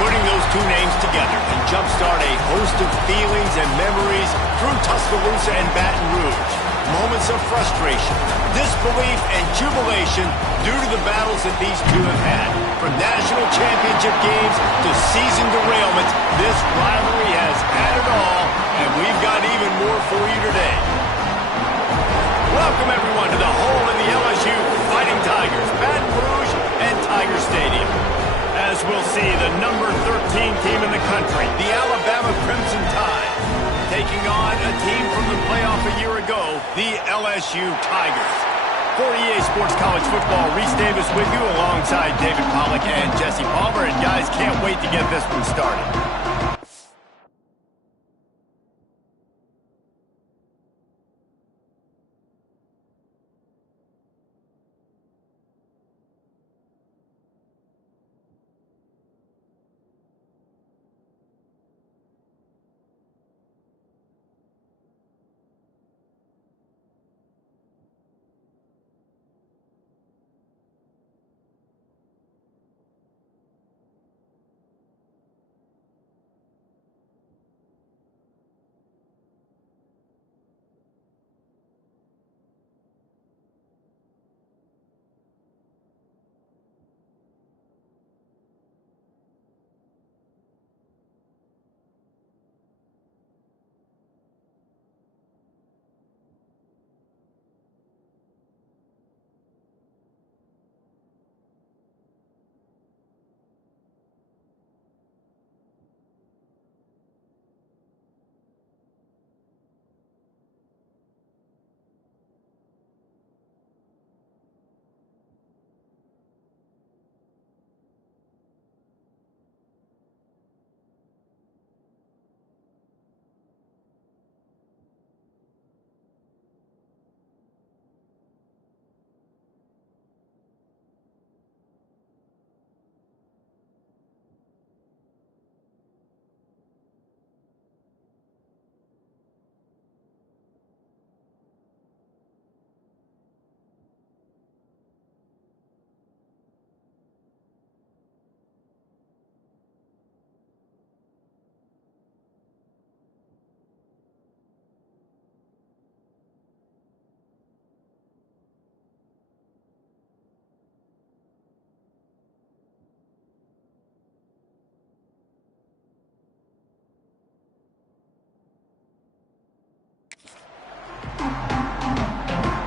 Putting those two names together can jumpstart a host of feelings and memories through Tuscaloosa and Baton Rouge. Moments of frustration, disbelief, and jubilation due to the battles that these two have had. From national championship games to season derailments, this rivalry has had it all, and we've got even more for you today. Welcome, everyone, to the home of the LSU Fighting Tigers, Baton Rouge and Tiger Stadium. As we'll see, the number 13 team in the country, the Alabama Crimson Tide, taking on a team from the playoff a year ago, the LSU Tigers. For EA Sports College Football, Reese Davis with you alongside David Pollack and Jesse Palmer. And guys, can't wait to get this one started.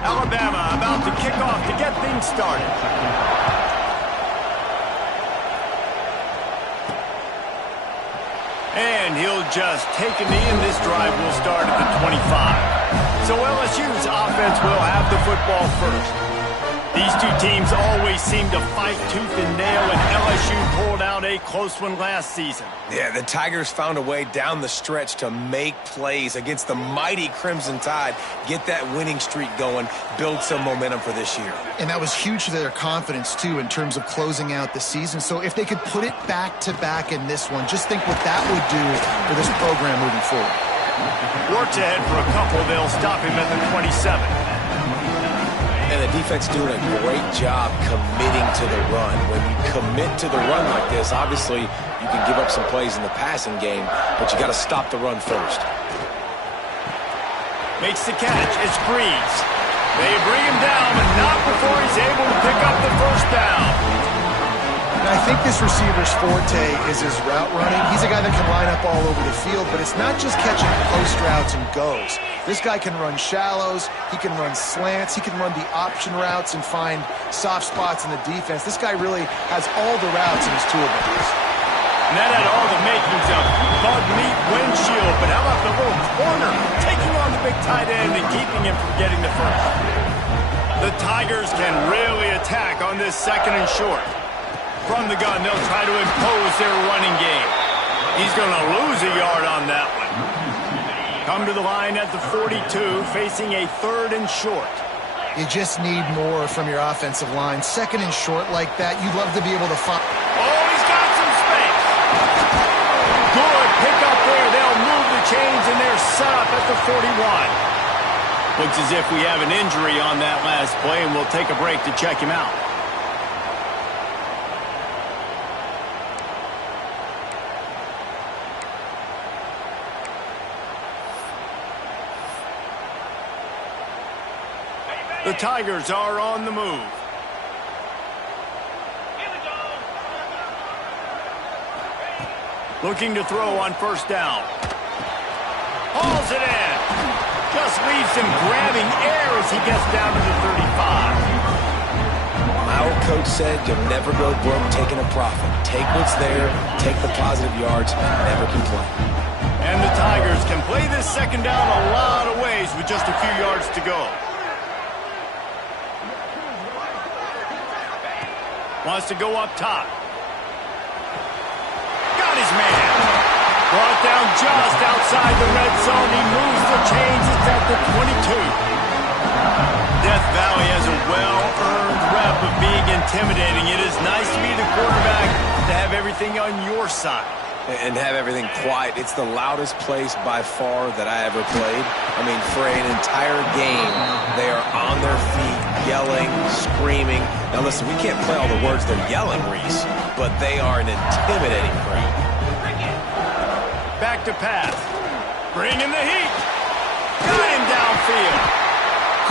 Alabama about to kick off to get things started. And he'll just take a knee, and this drive will start at the 25. So LSU's offense will have the football first. These two teams always seem to fight tooth and nail, and LSU pulled out a close one last season. Yeah, the Tigers found a way down the stretch to make plays against the mighty Crimson Tide, get that winning streak going, build some momentum for this year. And that was huge for their confidence, too, in terms of closing out the season. So if they could put it back-to-back in this one, just think what that would do for this program moving forward. Works ahead for a couple. They'll stop him at the 27. And the defense doing a great job committing to the run. When you commit to the run like this, obviously you can give up some plays in the passing game, but you got to stop the run first. Makes the catch. It's Breeze. They bring him down, but not before he's able to pick up the first down. And I think this receiver's forte is his route running. He's a guy that can line up all over the field, but it's not just catching post routes and goes. This guy can run shallows, he can run slants, he can run the option routes and find soft spots in the defense. This guy really has all the routes in his toolbox. And that had all the makings of bug meat windshield, but how about the little corner taking on the big tight end and keeping him from getting the first? The Tigers can really attack on this second and short. From the gun, they'll try to impose their running game. He's going to lose a yard on that one. Come to the line at the 42, facing a third and short. You just need more from your offensive line. Second and short like that, you'd love to be able to find. Oh, he's got some space. Good pick up there. They'll move the chains, and they're set up at the 41. Looks as if we have an injury on that last play, and we'll take a break to check him out. The Tigers are on the move. Looking to throw on first down. Hauls it in. Just leaves him grabbing air as he gets down to the 35. My old coach said you'll never go broke taking a profit. Take what's there, take the positive yards, never complain. And the Tigers can play this second down a lot of ways with just a few yards to go. Wants to go up top. Got his man. Brought down just outside the red zone. He moves the chains. It's at the 22. Death Valley has a well-earned rep of being intimidating. It is nice to be the quarterback, to have everything on your side. And have everything quiet. It's the loudest place by far that I ever played. I mean, for an entire game, they are on their feet, yelling, screaming. Now listen, we can't play all the words they're yelling, Reese, but they are an intimidating crowd. Back to pass. Bringing the heat. Got him downfield.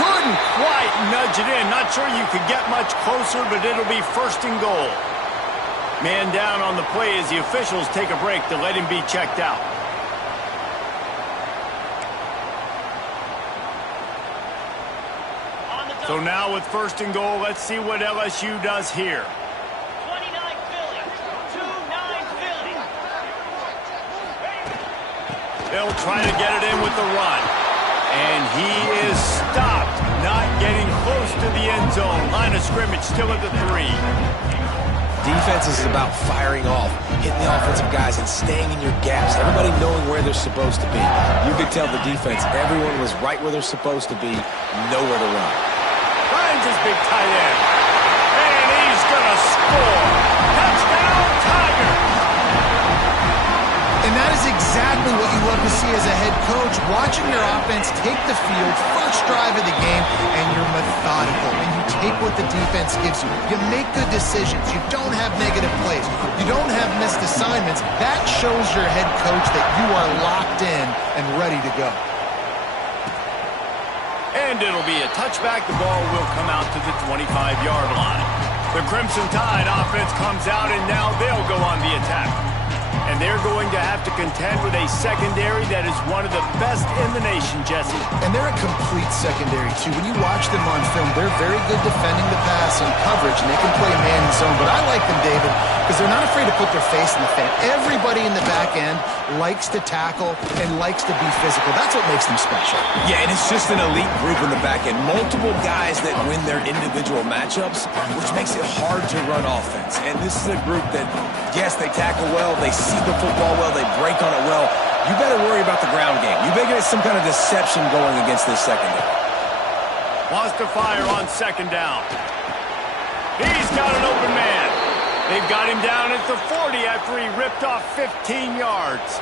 Couldn't quite nudge it in. Not sure you could get much closer, but it'll be first and goal. Man down on the play as the officials take a break to let him be checked out. So now with first and goal, let's see what LSU does here. 29 Philly. 2-9 Philly. They'll try to get it in with the run. And he is stopped, not getting close to the end zone. Line of scrimmage still at the 3. Defense is about firing off, hitting the offensive guys, and staying in your gaps. Everybody knowing where they're supposed to be. You could tell the defense, everyone was right where they're supposed to be, nowhere to run. Finds his big tight end. And he's going to score. Touchdown, Tigers! And that is exactly what you love to see as a head coach, watching your offense take the field, first drive of the game, and you're methodical, and you take what the defense gives you. You make good decisions. You don't have negative plays. You don't have missed assignments. That shows your head coach that you are locked in and ready to go. And it'll be a touchback. The ball will come out to the 25-yard line. The Crimson Tide offense comes out, and now they'll go on the attack. And they're going to have to contend with a secondary that is one of the best in the nation, Jesse. And they're a complete secondary, too. When you watch them on film, they're very good defending the pass and coverage, and they can play man and zone. But I like them, David, because they're not afraid to put their face in the fan. Everybody in the back end likes to tackle and likes to be physical. That's what makes them special. Yeah, and it's just an elite group in the back end. Multiple guys that win their individual matchups, which makes it hard to run offense. And this is a group that, yes, they tackle well, they see the football well, they break on it well. You better worry about the ground game. You better get some kind of deception going against this secondary. Wants to fire on second down. He's got an open man. They've got him down at the 40 after he ripped off 15 yards.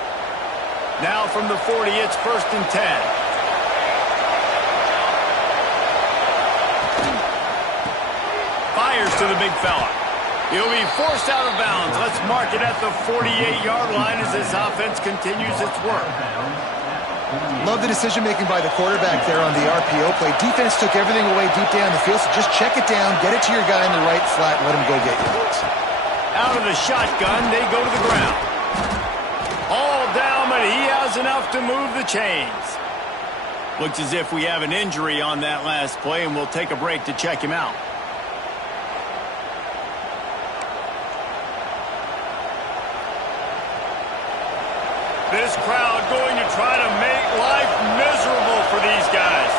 Now from the 40, it's first and 10. Fires to the big fella. He'll be forced out of bounds. Let's mark it at the 48-yard line as this offense continues its work. Love the decision-making by the quarterback there on the RPO play. Defense took everything away deep down the field, so just check it down, get it to your guy in the right flat, and let him go get yours. Out of the shotgun, they go to the ground. All down, but he has enough to move the chains. Looks as if we have an injury on that last play, and we'll take a break to check him out. This crowd going to try to make life miserable for these guys.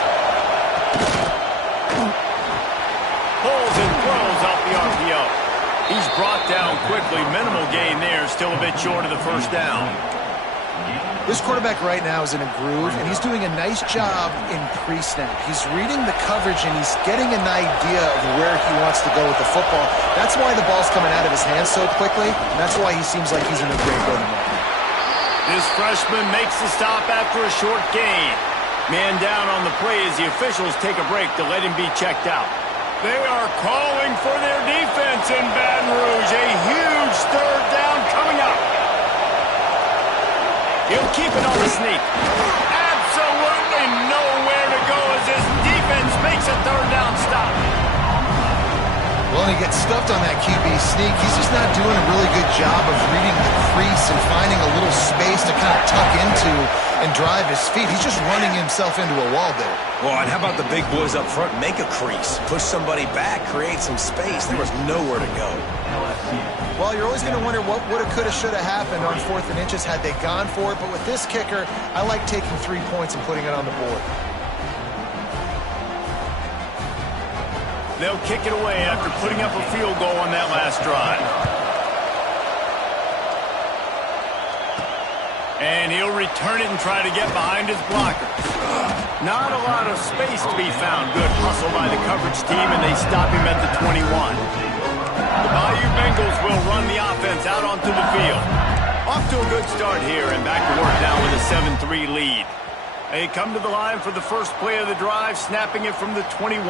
Pulls and throws off the RPO. He's brought down quickly. Minimal gain there. Still a bit short of the first down. This quarterback right now is in a groove, and he's doing a nice job in pre-snap. He's reading the coverage, and he's getting an idea of where he wants to go with the football. That's why the ball's coming out of his hands so quickly, and that's why he seems like he's in a great rhythm. This freshman makes the stop after a short gain. Man down on the play as the officials take a break to let him be checked out. They are calling for their defense in Baton Rouge. A huge third down coming up. He'll keep it on the sneak. Absolutely nowhere to go as his defense makes a third down Well, and he gets stuffed on that QB sneak. He's just not doing a really good job of reading the crease and finding a little space to kind of tuck into and drive his feet. He's just running himself into a wall there. Well, and how about the big boys up front? Make a crease. Push somebody back. Create some space. There was nowhere to go. Well, you're always going to wonder what woulda, coulda, shoulda happened on 4th and inches had they gone for it. But with this kicker, I like taking 3 points and putting it on the board. They'll kick it away after putting up a field goal on that last drive. And he'll return it and try to get behind his blockers. Not a lot of space to be found. Good hustle by the coverage team, and they stop him at the 21. The Bayou Bengals will run the offense out onto the field. Off to a good start here, and back to work now with a 7-3 lead. They come to the line for the first play of the drive, snapping it from the 21.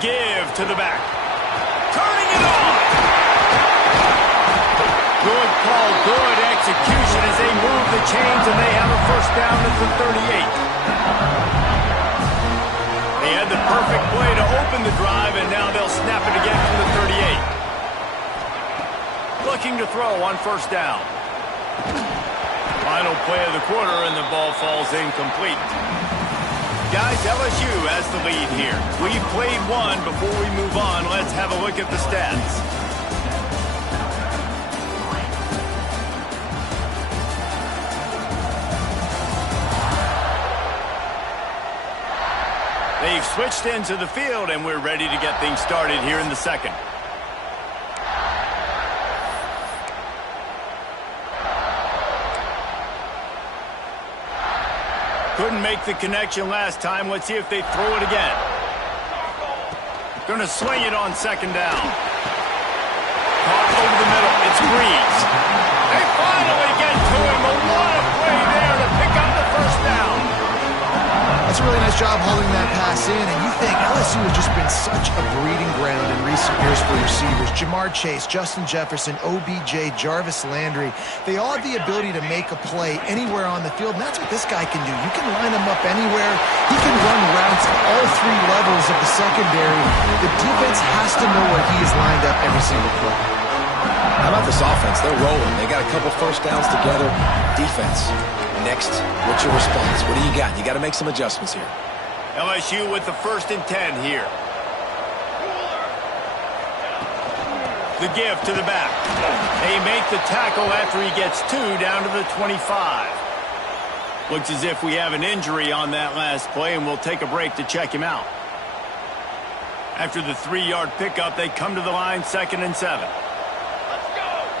Give to the back. Turning it on. Good call, good execution as they move the chains, and they have a first down at the 38. They had the perfect play to open the drive, and now they'll snap it again from the 38. Looking to throw on first down. Final play of the quarter, and the ball falls incomplete. Guys, LSU has the lead here. We've played one. Before we move on, let's have a look at the stats. They've switched into the field, and we're ready to get things started here in the second. Couldn't make the connection last time. Let's see if they throw it again. Gonna swing it on second down. Caught over the middle. It's Breeze. They finally get to him. A lot of play there to pick up the first down. That's a really nice job holding that pass in, and you think LSU has just been such a breeding ground in recent years for receivers. Jamar Chase, Justin Jefferson, OBJ, Jarvis Landry, they all have the ability to make a play anywhere on the field, and that's what this guy can do. You can line him up anywhere. He can run routes at all 3 levels of the secondary. The defense has to know where he is lined up every single play. How about this offense? They're rolling. They got a couple first downs together. Defense. Next, what's your response? What do you got? You got to make some adjustments here. LSU with the 1st and 10 here. The give to the back. They make the tackle after he gets 2 down to the 25. Looks as if we have an injury on that last play, and we'll take a break to check him out. After the 3-yard pickup, they come to the line, 2nd and 7.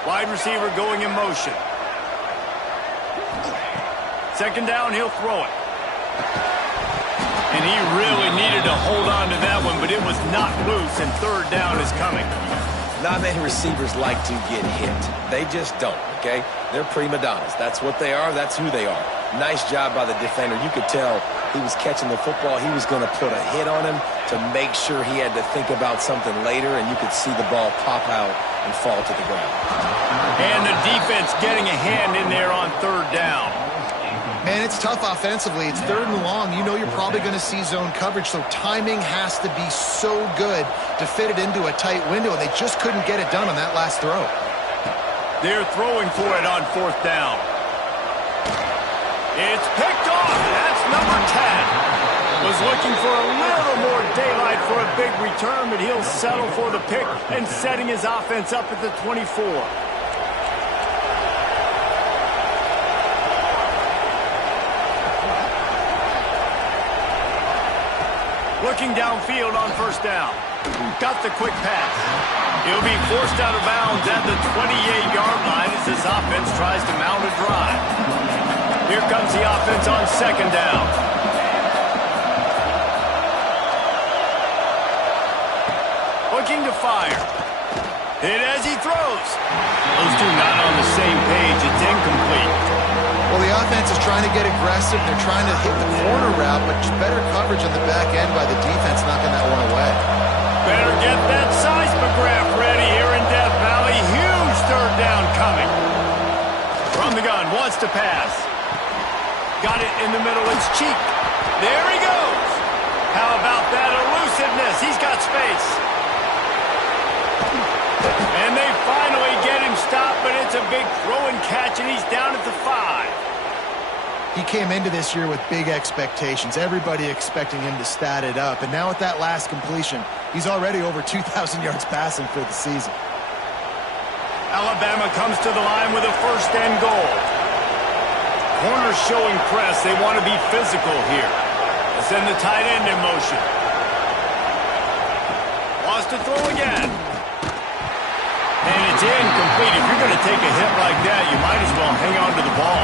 Wide receiver going in motion. 2nd down, he'll throw it. And he really needed to hold on to that one, but it was not loose, and 3rd down is coming. Not many receivers like to get hit. They just don't, okay? They're prima donnas. That's what they are. That's who they are. Nice job by the defender. You could tell he was catching the football. He was going to put a hit on him to make sure he had to think about something later, and you could see the ball pop out and fall to the ground. And the defense getting a hand in there on 3rd down. Man, it's tough offensively. It's 3rd and long. You know you're probably going to see zone coverage, so timing has to be so good to fit it into a tight window, and they just couldn't get it done on that last throw. They're throwing for it on 4th down. It's picked off. That's number 10. Was looking for a little more daylight for a big return, but he'll settle for the pick and setting his offense up at the 24. Looking downfield on 1st down. Got the quick pass. He'll be forced out of bounds at the 28-yard line as this offense tries to mount a drive. Here comes the offense on 2nd down. Looking to fire. Hit as he throws. Those two not on the same page. It's incomplete. Well, the offense is trying to get aggressive. They're trying to hit the corner route, but just better coverage on the back end by the defense knocking that one away. Better get that seismograph ready here in Death Valley. Huge 3rd down coming. From the gun, wants to pass. Got it in the middle. It's Cheek. There he goes. How about that elusiveness? He's got space. And they finally get him stopped, but it's a big throw and catch, and he's down at the 5. He came into this year with big expectations. Everybody expecting him to stat it up. And now with that last completion, he's already over 2,000 yards passing for the season. Alabama comes to the line with a 1st and goal. Corners showing press. They want to be physical here. They send the tight end in motion. Wants to throw again. And it's incomplete. If you're going to take a hit like that, you might as well hang on to the ball.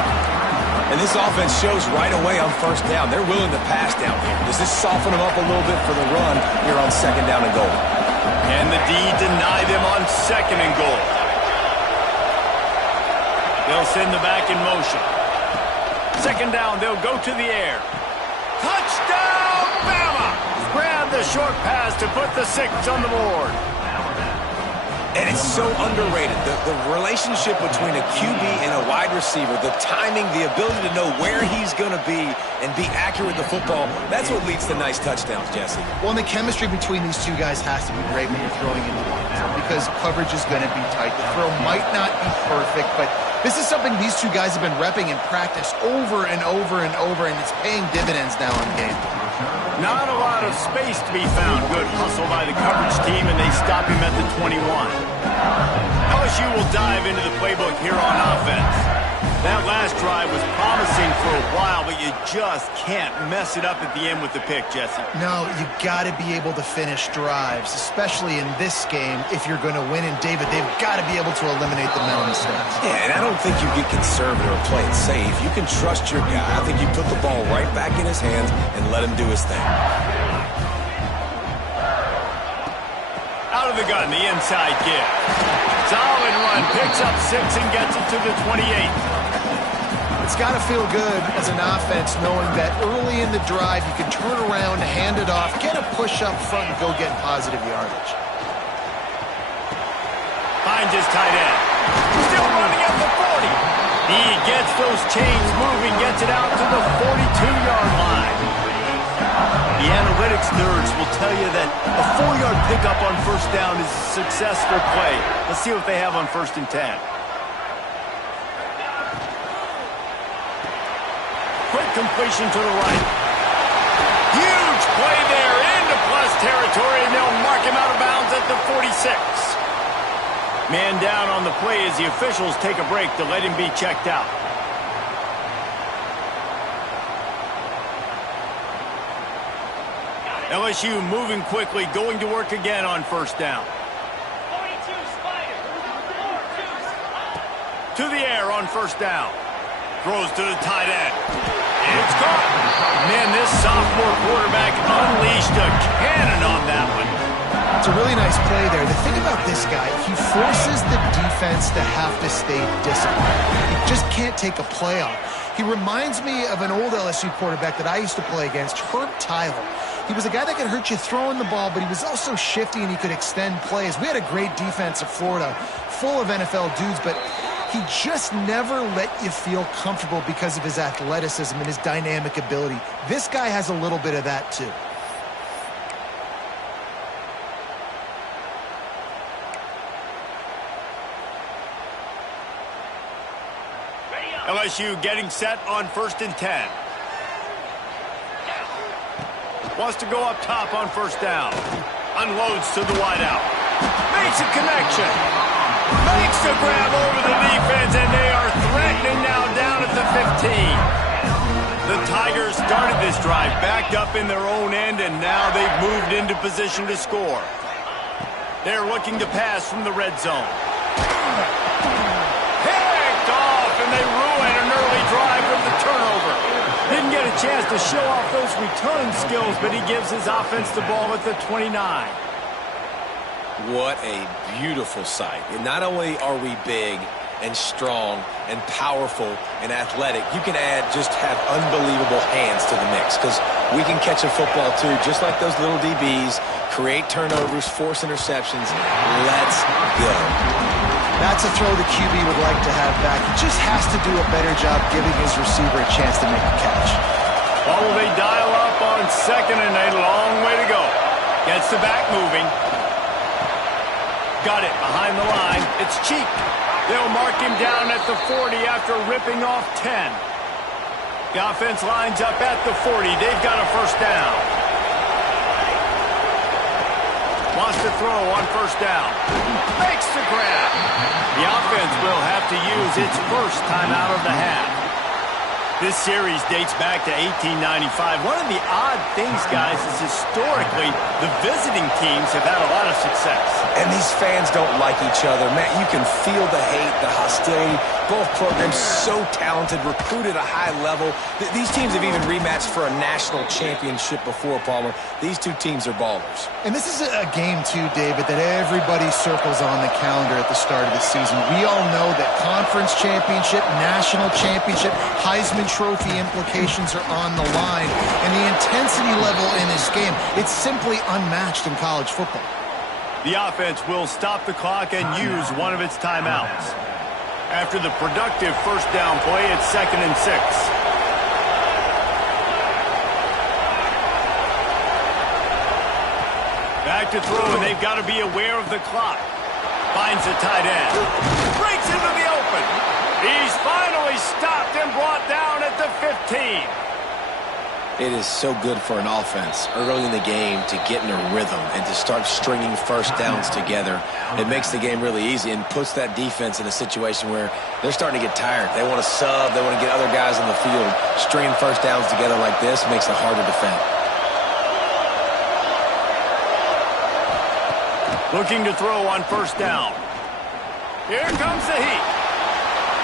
And this offense shows right away on 1st down. They're willing to pass down here. Does this soften them up a little bit for the run here on 2nd down and goal? And the D deny them on 2nd and goal. They'll send the back in motion. 2nd down, they'll go to the air. Touchdown, Bama! Grab the short pass to put the 6 on the board. And it's so underrated. The relationship between a QB and a wide receiver, the timing, the ability to know where he's going to be and be accurate with the football, that's what leads to nice touchdowns, Jesse. Well, and the chemistry between these two guys has to be great when you're throwing into the end zone because coverage is going to be tight. The throw might not be perfect, but this is something these two guys have been repping in practice over and over and over, and it's paying dividends now in game. Not a lot of space to be found. Good hustle by the coverage team, and they stop him at the 21. LSU will dive into the playbook here on offense. That last drive was promising for a while, but you just can't mess it up at the end with the pick, Jesse. No, you got to be able to finish drives, especially in this game if you're going to win. And, David, they've got to be able to eliminate the mental mistakes. Yeah, and I don't think you get conservative or play it safe. You can trust your guy. I think you put the ball right back in his hands and let him do his thing. Out of the gun, the inside give. Solid run, picks up 6 and gets it to the 28. It's got to feel good as an offense knowing that early in the drive you can turn around, hand it off, get a push up front, and go get positive yardage. Finds his tight end. Still running at the 40. He gets those chains moving, gets it out to the 42-yard line. The analytics nerds will tell you that a 4-yard pickup on 1st down is a successful play. Let's see what they have on 1st and 10. Quick completion to the right. Huge play there into plus territory, and they'll mark him out of bounds at the 46. Man down on the play as the officials take a break to let him be checked out. LSU moving quickly, going to work again on 1st down. 42 Spider. 42. To the air on 1st down. Throws to the tight end. And it's caught. Man, this sophomore quarterback unleashed a cannon on that one. It's a really nice play there. The thing about this guy, he forces the defense to have to stay disciplined. He just can't take a play off. He reminds me of an old LSU quarterback that I used to play against, Herb Tyler. He was a guy that could hurt you throwing the ball, but he was also shifty and he could extend plays. We had a great defense at Florida, full of NFL dudes, but he just never let you feel comfortable because of his athleticism and his dynamic ability. This guy has a little bit of that too. LSU getting set on 1st and 10. Wants to go up top on 1st down. Unloads to the wideout. Makes a connection. Makes the grab over the defense, and they are threatening now down at the 15. The Tigers started this drive backed up in their own end, and now they've moved into position to score. They're looking to pass from the red zone. Picked off, and they ruin an early drive with the turnover. Didn't get a chance to show off those return skills, but he gives his offense the ball at the 29. What a beautiful sight. And not only are we big and strong and powerful and athletic, you can just have unbelievable hands to the mix because we can catch a football too, just like those little DBs, create turnovers, force interceptions. Let's go. That's a throw the QB would like to have back. He just has to do a better job giving his receiver a chance to make a catch. What will they dial up on second and a long way to go? Gets the back moving. Got it behind the line. It's Cheek. They'll mark him down at the 40 after ripping off 10. The offense lines up at the 40. They've got a first down. Wants to throw on first down. Makes the grab. The offense will have to use its first timeout of the half. This series dates back to 1895. One of the odd things, guys, is historically the visiting teams have had a lot of success. And these fans don't like each other. Man, you can feel the hate, the hostility. Both programs so talented, recruited at a high level. These teams have even rematched for a national championship before, Palmer. These two teams are ballers. And this is a game, too, David, that everybody circles on the calendar at the start of the season. We all know that conference championship, national championship, Heisman Trophy implications are on the line. And the intensity level in this game, it's simply unmatched in college football. The offense will stop the clock and use one of its timeouts. After the productive first down play, it's 2nd and 6. Back to throw, and they've got to be aware of the clock. Finds the tight end. Breaks into the open. He's finally stopped and brought down at the 15. It is so good for an offense early in the game to get in a rhythm and to start stringing first downs together. It makes the game really easy and puts that defense in a situation where they're starting to get tired. They want to sub. They want to get other guys on the field. Stringing first downs together like this makes it hard to defend. Looking to throw on first down. Here comes the heat.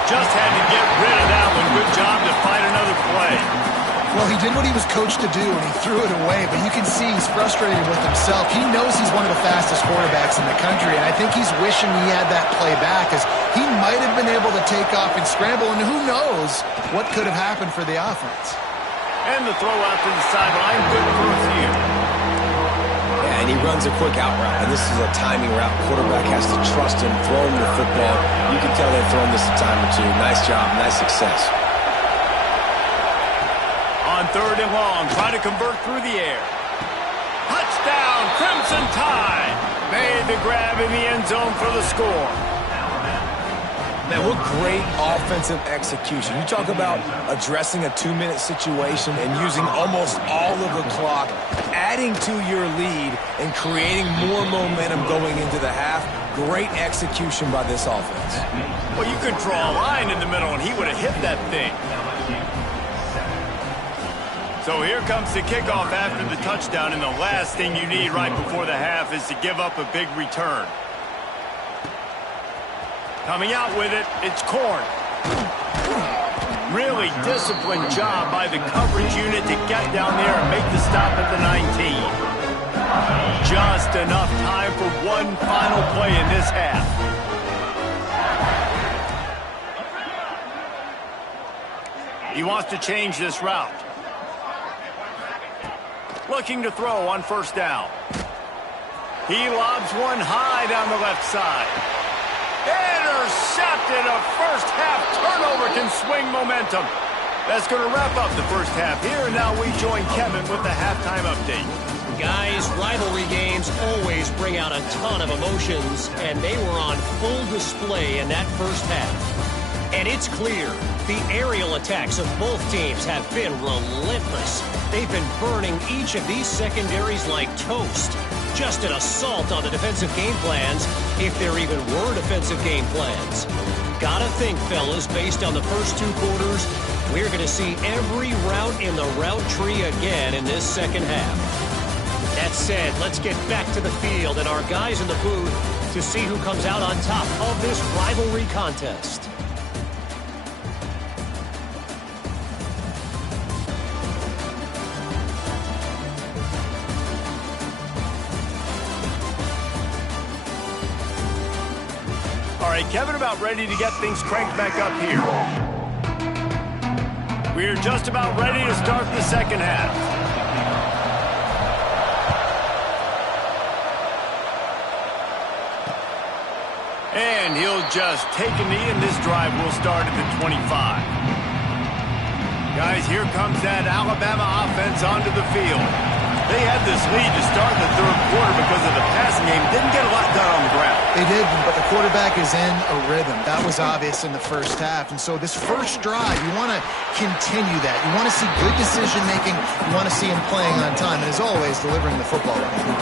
Just had to get rid of that one. Good job to fight another play. Well, he did what he was coached to do, and he threw it away, but you can see he's frustrated with himself. He knows he's one of the fastest quarterbacks in the country, and I think he's wishing he had that play back, as he might have been able to take off and scramble, and who knows what could have happened for the offense. And the throw out to the sideline, good for a few. Yeah, and he runs a quick out route, and this is a timing route. Quarterback has to trust him, throw him the football. You can tell they've thrown this a time or two. Nice job, nice success. On 3rd and long, trying to convert through the air. Touchdown, Crimson Tide. Made the grab in the end zone for the score. Man, what great offensive execution. You talk about addressing a 2-minute situation and using almost all of the clock, adding to your lead and creating more momentum going into the half. Great execution by this offense. Well, you could draw a line in the middle and he would have hit that thing. So here comes the kickoff after the touchdown, and the last thing you need right before the half is to give up a big return. Coming out with it, it's Korn. Really disciplined job by the coverage unit to get down there and make the stop at the 19. Just enough time for one final play in this half. He wants to change this route. Looking to throw on first down. He lobs one high down the left side. Intercepted. A first half turnover can swing momentum. That's going to wrap up the first half here. And now we join Kevin with the halftime update. Guys, rivalry games always bring out a ton of emotions, and they were on full display in that first half. And it's clear the aerial attacks of both teams have been relentless. They've been burning each of these secondaries like toast. Just an assault on the defensive game plans, if there even were defensive game plans. Gotta think, fellas, based on the first 2 quarters, we're going to see every route in the route tree again in this second half. That said, let's get back to the field and our guys in the booth to see who comes out on top of this rivalry contest. All right, Kevin, about ready to get things cranked back up here. We're just about ready to start the second half. And he'll just take a knee, and this drive will start at the 25. Guys, here comes that Alabama offense onto the field. They had this lead to start the third quarter because of the passing game. Didn't get a lot done on the ground. They didn't, but the quarterback is in a rhythm. That was obvious in the first half. And so this first drive, you want to continue that. You want to see good decision-making. You want to see him playing on time. And as always, delivering the football.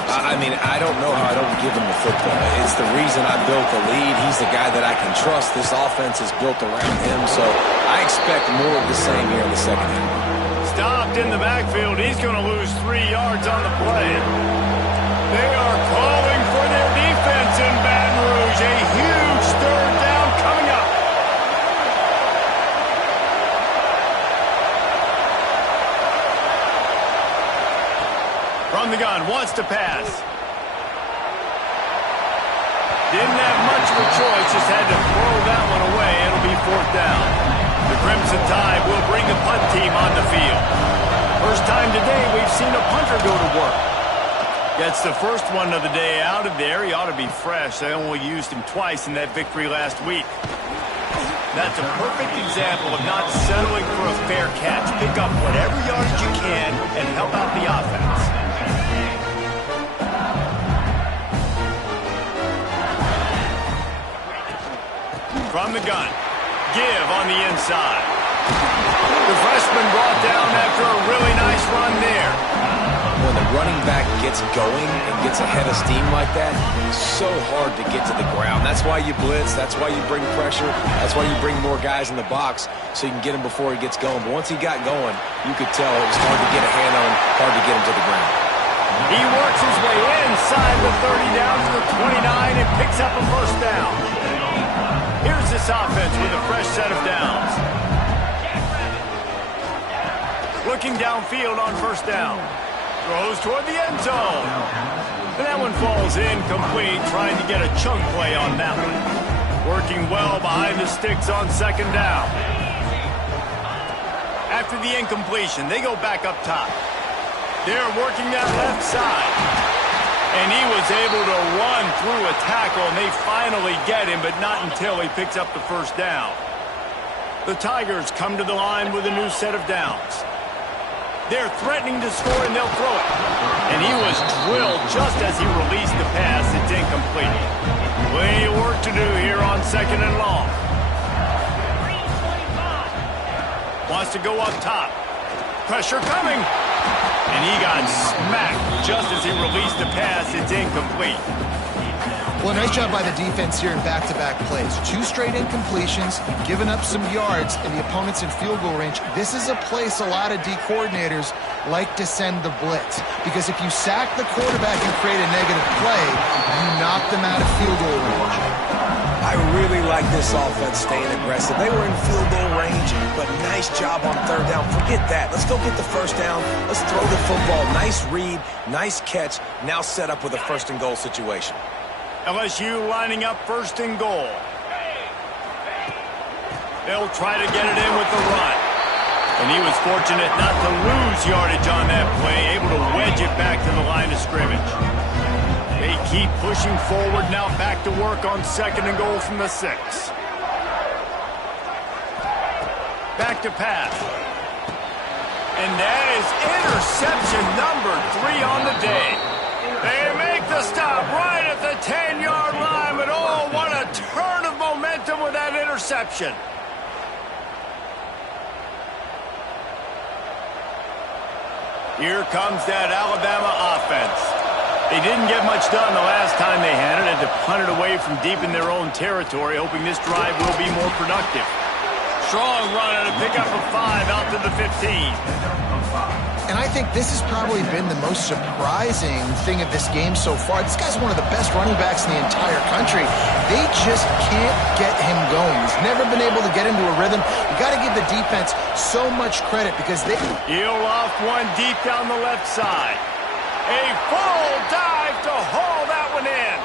I mean, I don't know how I don't give him the football. It's the reason I built the lead. He's the guy that I can trust. This offense is built around him. So I expect more of the same here in the second half. Stopped in the backfield. He's going to lose 3 yards on the play. They are calling for their defense in Baton Rouge. A huge third down coming up. From the gun, wants to pass. Didn't have much of a choice, just had to throw that one away. It'll be fourth down. The Crimson Tide will bring the punt team on the field. First time today we've seen a punter go to work. Gets the first one of the day out of there. He ought to be fresh. They only used him twice in that victory last week. That's a perfect example of not settling for a fair catch. Pick up whatever yardage you can and help out the offense. From the gun. Give on the inside. The freshman brought down after a really nice run there. When the running back gets going and gets ahead of steam like that, it's so hard to get to the ground. That's why you blitz. That's why you bring pressure. That's why you bring more guys in the box so you can get him before he gets going. But once he got going, you could tell it was hard to get a hand on him, hard to get him to the ground. He works his way inside the 30 down to the 29 and picks up a first down. Here's this offense with a fresh set of downs. Looking downfield on first down. Throws toward the end zone. And that one falls incomplete, trying to get a chunk play on that one. Working well behind the sticks on second down. After the incompletion, they go back up top. They're working that left side. And he was able to run through a tackle, and they finally get him, but not until he picks up the first down. The Tigers come to the line with a new set of downs. They're threatening to score, and they'll throw it. And he was drilled just as he released the pass. It's incomplete. Plenty of work to do here on second and long. Wants to go up top. Pressure coming. And he got smacked just as he released the pass. It's incomplete. Well, nice job by the defense here in back-to-back plays. 2 straight incompletions, giving up some yards, and the opponent's in field goal range. This is a place a lot of D coordinators like to send the blitz. Because if you sack the quarterback and create a negative play, you knock them out of field goal range. I really like this offense staying aggressive. They were in field goal range, but nice job on third down. Forget that. Let's go get the first down. Let's throw the football. Nice read, nice catch. Now set up with a first and goal situation. LSU lining up first and goal. They'll try to get it in with the run. And he was fortunate not to lose yardage on that play, able to wedge it back to the line of scrimmage. They keep pushing forward, now back to work on second and goal from the 6. Back to pass. And that is interception number 3 on the day. They make the stop right at the 10-yard line, but oh, what a turn of momentum with that interception. Here comes that Alabama offense. They didn't get much done the last time they had it. Had to punt it away from deep in their own territory, hoping this drive will be more productive. Strong run and a pickup of 5 out to the 15. And I think this has probably been the most surprising thing of this game so far. This guy's one of the best running backs in the entire country. They just can't get him going. He's never been able to get into a rhythm. You got to give the defense so much credit because they... He'll off one deep down the left side. A full dive to haul that one in.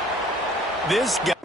This guy...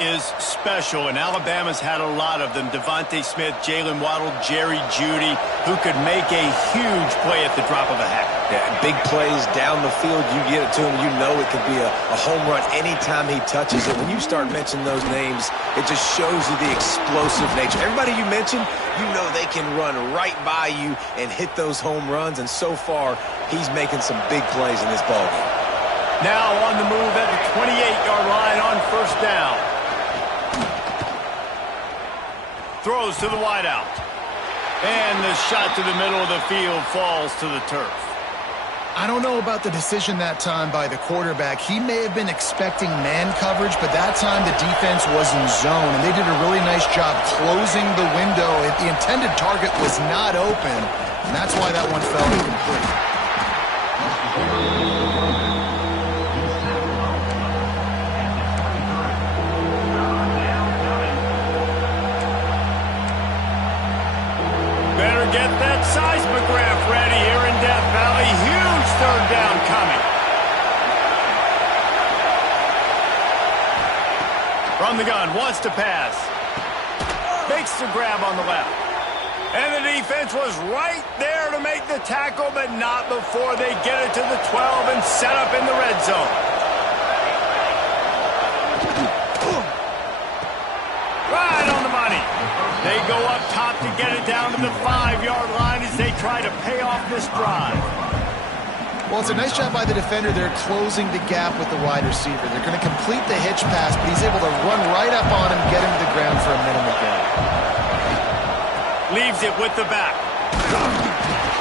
is special, and Alabama's had a lot of them. Devontae Smith, Jalen Waddle, Jerry Jeudy, who could make a huge play at the drop of a hat. Yeah, big plays down the field. You get it to him, you know it could be a home run anytime he touches it. When you start mentioning those names, it just shows you the explosive nature. Everybody you mentioned, you know they can run right by you and hit those home runs, and so far, he's making some big plays in this ballgame. Now on the move at the 28-yard line on first down. Throws to the wideout. And the shot to the middle of the field falls to the turf. I don't know about the decision that time by the quarterback. He may have been expecting man coverage, but that time the defense was in zone, and they did a really nice job closing the window. The intended target was not open, and that's why that one fell incomplete. Get that seismograph ready here in Death Valley. Huge third down coming. From the gun, wants to pass. Makes the grab on the left. And the defense was right there to make the tackle, but not before they get it to the 12 and set up in the red zone. Right on the money. They go up top to get it down to the 5-yard line as they try to pay off this drive. Well, it's a nice job by the defender. They're closing the gap with the wide receiver. They're going to complete the hitch pass, but he's able to run right up on him, get him to the ground for a minimum gain. Leaves it with the back.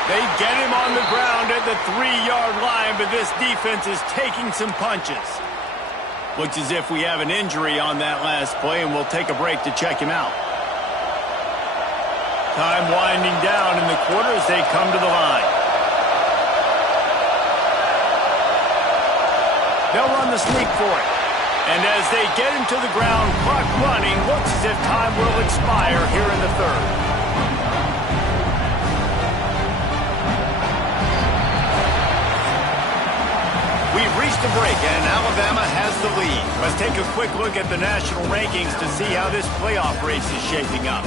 They get him on the ground at the 3-yard line, but this defense is taking some punches. Looks as if we have an injury on that last play, and we'll take a break to check him out. Time winding down in the quarter as they come to the line. They'll run the sneak for it. And as they get him to the ground, clock running, looks as if time will expire here in the third. We've reached a break, and Alabama has the lead. Let's take a quick look at the national rankings to see how this playoff race is shaping up.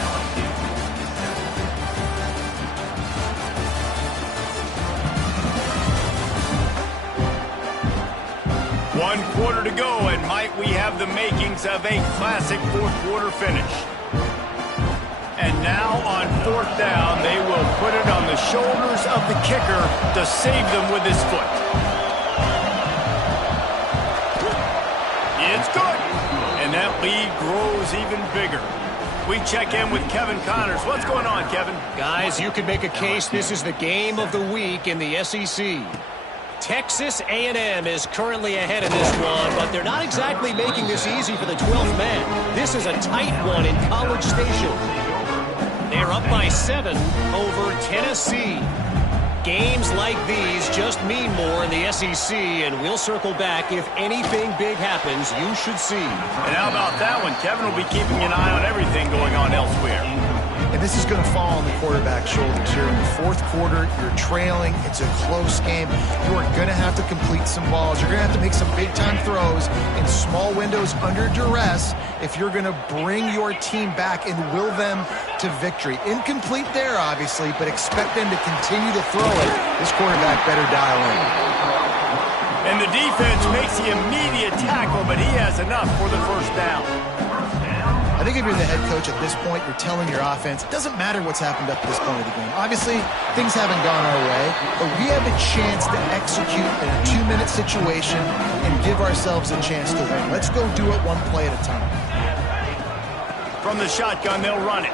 One quarter to go, and might we have the makings of a classic fourth-quarter finish. And now on fourth down, they will put it on the shoulders of the kicker to save them with his foot. It's good, and that lead grows even bigger. We check in with Kevin Connors. What's going on, Kevin? Guys, you could make a case this is the game of the week in the SEC. Texas A&M is currently ahead in this one, but they're not exactly making this easy for the 12th man. This is a tight one in College Station. They're up by 7 over Tennessee. Games like these just mean more in the SEC, and we'll circle back. If anything big happens, you should see. And how about that one? Kevin will be keeping an eye on everything going on elsewhere. And this is going to fall on the quarterback's shoulders here in the fourth quarter. You're trailing. It's a close game. You are going to have to complete some balls. You're going to have to make some big-time throws in small windows under duress if you're going to bring your team back and will them to victory. Incomplete there, obviously, but expect them to continue to throw it. This quarterback better dial in. And the defense makes the immediate tackle, but he has enough for the first down. I think if you're the head coach at this point, you're telling your offense, it doesn't matter what's happened up to this point of the game. Obviously, things haven't gone our way, but we have a chance to execute in a 2-minute situation and give ourselves a chance to win. Let's go do it one play at a time. From the shotgun, they'll run it.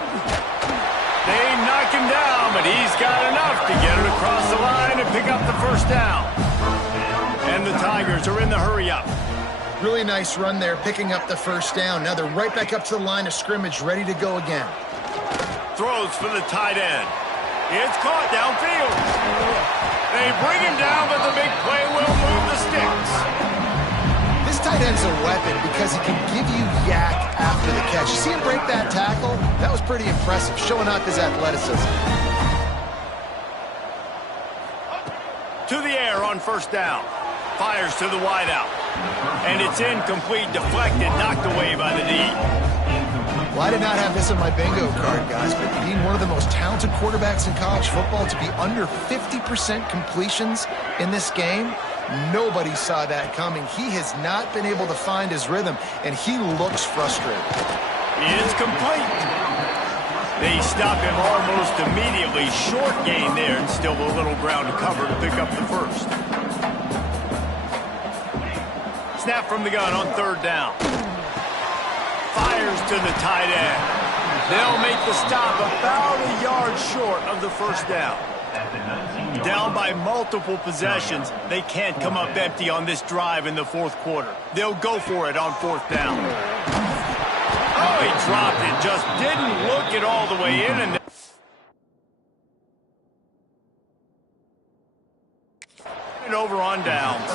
They knock him down, but he's got enough to get it across the line and pick up the first down. And the Tigers are in the hurry-up. Really nice run there, picking up the first down. Now they're right back up to the line of scrimmage, ready to go again. Throws for the tight end. It's caught downfield. They bring him down, but the big play will move the sticks. This tight end's a weapon because he can give you yak after the catch. You see him break that tackle? That was pretty impressive, showing off his athleticism. To the air on first down. Fires to the wideout. And it's incomplete, deflected, knocked away by the D. Well, I did not have this on my bingo card, guys, but being one of the most talented quarterbacks in college football to be under 50% completions in this game, nobody saw that coming. He has not been able to find his rhythm, and he looks frustrated. He is complete. They stop him almost immediately. Short gain there, and still a little ground to cover to pick up the first. Snap from the gun on third down. Fires to the tight end. They'll make the stop about a yard short of the first down. Down by multiple possessions, they can't come up empty on this drive in the fourth quarter. They'll go for it on fourth down. Oh, he dropped it. Just didn't look it all the way in. And over on downs.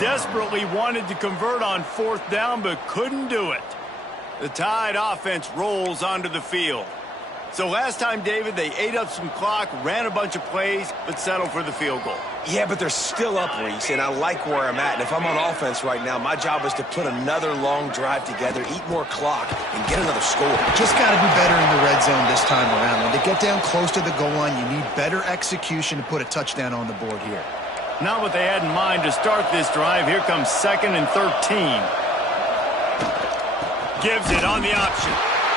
Desperately wanted to convert on fourth down, but couldn't do it. The Tide offense rolls onto the field. So last time, David, they ate up some clock, ran a bunch of plays, but settled for the field goal. Yeah, but they're still up, Reese, and I like where I'm at. And if I'm on offense right now, my job is to put another long drive together, eat more clock, and get another score. Just got to do better in the red zone this time around. When they get down close to the goal line, you need better execution to put a touchdown on the board here. Not what they had in mind to start this drive. Here comes 2nd and 13. Gives it on the option.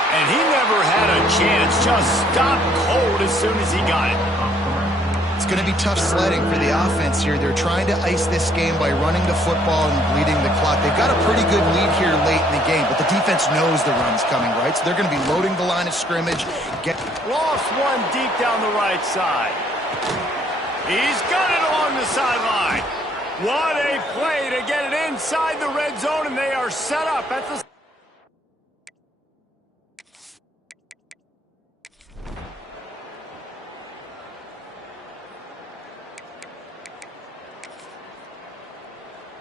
And he never had a chance. Just stopped cold as soon as he got it. It's going to be tough sledding for the offense here. They're trying to ice this game by running the football and bleeding the clock. They've got a pretty good lead here late in the game, but the defense knows the run's coming, right? So they're going to be loading the line of scrimmage. Lost one deep down the right side. He's got it along the sideline. What a play to get it inside the red zone, and they are set up at the...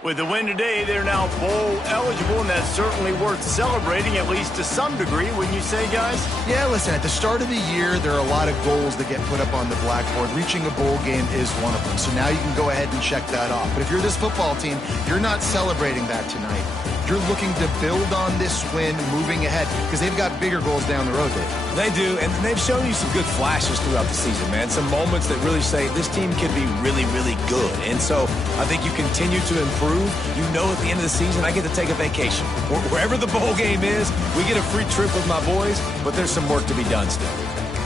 With the win today, they're now bowl eligible, and that's certainly worth celebrating, at least to some degree, wouldn't you say, guys? Yeah, listen, at the start of the year, there are a lot of goals that get put up on the blackboard. Reaching a bowl game is one of them, so now you can go ahead and check that off. But if you're this football team, you're not celebrating that tonight. You're looking to build on this win moving ahead because they've got bigger goals down the road, Dave. They do, and they've shown you some good flashes throughout the season, man. Some moments that really say this team can be really, really good. And so I think you continue to improve. You know at the end of the season, I get to take a vacation. Wherever the bowl game is, we get a free trip with my boys, but there's some work to be done still.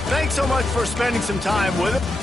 Thanks so much for spending some time with us.